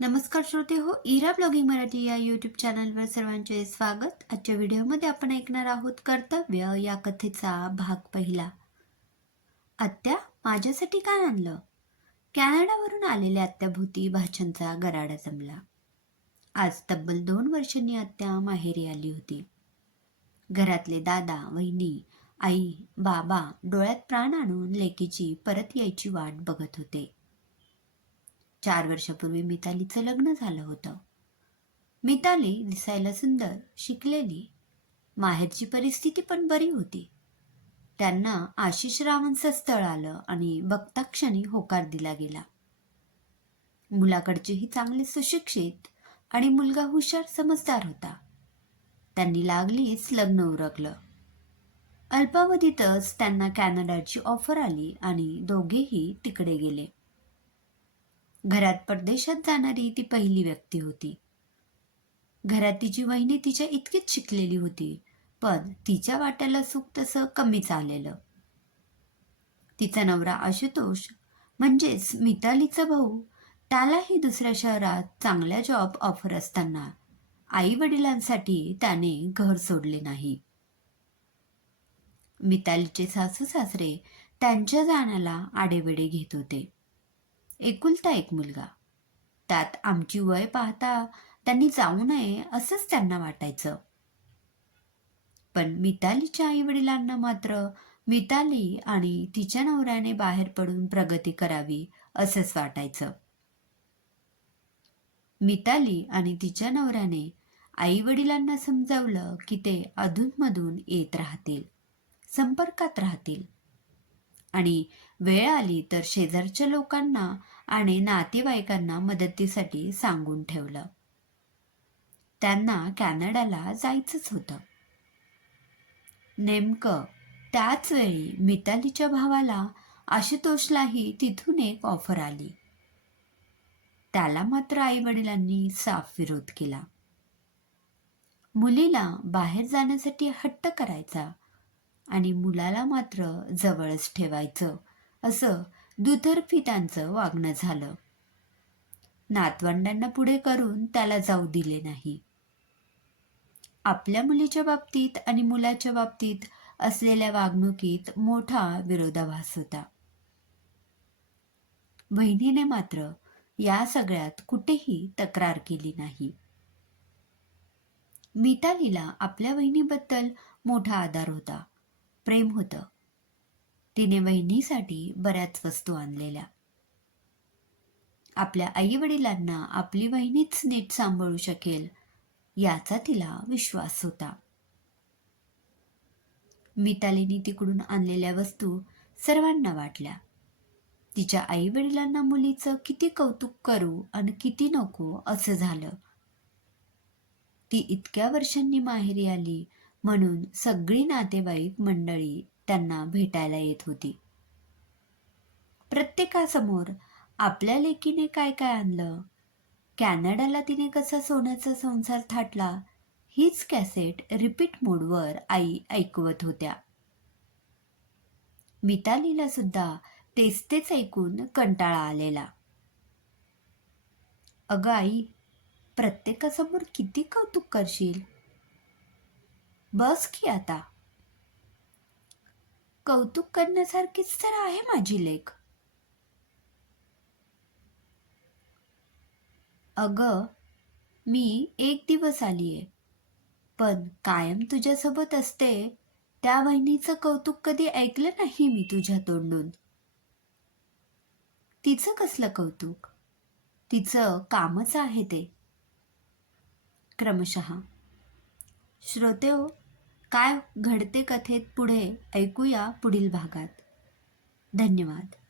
नमस्कार श्रोते हो इरा ब्लॉगिंग मराठी या यूट्यूब चॅनलवर सर्वांचे स्वागत. आजच्या व्हिडिओमध्ये आपण ऐकणार आहोत कर्तव्य या कथेचा भाग पहिला. आत्या माझ्यासाठी काय आणलं? कॅनडावरून आलेल्या आत्याभोवती भाच्यांचा गराडा जमला. आज तब्बल दोन वर्षांनी आत्या माहेरी आली होती. घरातले दादा वहिनी आई बाबा डोळ्यात प्राण आणून लेकीची परत यायची वाट बघत होते. चार वर्षापूर्वी मितालीचं लग्न झालं होतं. मिताली दिसायला सुंदर शिकलेली. माहेरची परिस्थिती पण बरी होती. त्यांना आशिष रावांचं स्थळ आलं आणि बघताक्षणी होकार दिला गेला. मुलाकडचेही चांगले सुशिक्षित आणि मुलगा हुशार समजदार होता. त्यांनी लागलीच लग्न उरकलं. अल्पावधीतच त्यांना कॅनडाची ऑफर आली आणि दोघेही तिकडे गेले. घरात परदेशात जाणारी ती पहिली व्यक्ती होती. घरात तिची वहिनी तिच्या इतकीच शिकलेली होती पण तिच्या वाट्याला सुख तसं कमीच आलेलं तिचा नवरा आशुतोष म्हणजेच मितालीचा भाऊ त्यालाही दुसऱ्या शहरात चांगल्या जॉब ऑफर असताना आई वडिलांसाठी त्याने घर सोडले नाही. मितालीचे सासू सासरे त्यांच्या जाण्याला आडेवेडे घेत होते. एकुलता एक मुलगा. त्यात आमची वय पाहता त्यांनी जाऊ नये असंच त्यांना वाटायचं. पण मितालीच्या आई वडिलांना मात्र मिताली आणि तिच्या नवऱ्याने बाहेर पडून प्रगती करावी असंच वाटायचं. मिताली आणि तिच्या नवऱ्याने आई वडिलांना समजावलं की ते अधूनमधून येत राहतील संपर्कात राहतील. आणि वेळ आली तर शेजारच्या लोकांना आणि नातेवाईकांना मदतीसाठी सांगून ठेवलं. त्यांना कॅनडाला जायचंच होतं. नेमकं त्याच वेळी मितालीच्या भावाला आशुतोषलाही तिथून एक ऑफर आली. त्याला मात्र आई वडिलांनी साफ विरोध केला. मुलीला बाहेर जाण्यासाठी हट्ट करायचा आणि मुलाला मात्र जवळच ठेवायचं असं दुतर्फी त्यांचं वागणं झालं. नातवंडांना पुढे करून त्याला जाऊ दिले नाही. आपल्या मुलीच्या बाबतीत आणि मुलाच्या बाबतीत असलेल्या वागणुकीत मोठा विरोधाभास होता. बहिणीने मात्र या सगळ्यात कुठेही तक्रार केली नाही. मितालीला आपल्या बहिणीबद्दल मोठा आधार होता. प्रेम होतं. तिने वहिनीसाठी बऱ्याच वस्तू आणलेल्या. आपल्या आई वडिलांना आपली वहिनीच नीट सांभाळू शकेल याचा तिला विश्वास होता. मितालीने तिकडून आणलेल्या वस्तू सर्वांना वाटल्या. तिच्या आई वडिलांना मुलीचं किती कौतुक करू आणि किती नको असं झालं. ती इतक्या वर्षांनी माहेरी आली म्हणून सगळी नातेवाईक मंडळी त्यांना भेटायला येत होती. प्रत्येकासमोर आपल्या लेकीने काय काय आणलं? कॅनडाला तिने कसा सोन्याचा संसार थाटला? हीच कॅसेट रिपीट मोडवर आई ऐकवत होत्या. मितालीला सुद्धा तेच तेच ऐकून कंटाळा आलेला. अगं आई प्रत्येकासमोर किती कौतुक करशील? बस की आता. कौतुक करण्यासारखीच तर आहे माझी लेख. अगं मी एक दिवस आलीये. पण कायम तुझ्यासोबत असते त्या बहिणीचं कौतुक कधी ऐकलं नाही मी तुझ्या तोंडून. तिचं कसलं कौतुक? तिचं कामच आहे ते. क्रमशः. श्रोते हो काय घडते कथेत पुढे? ऐकूया पुढील भागात. धन्यवाद.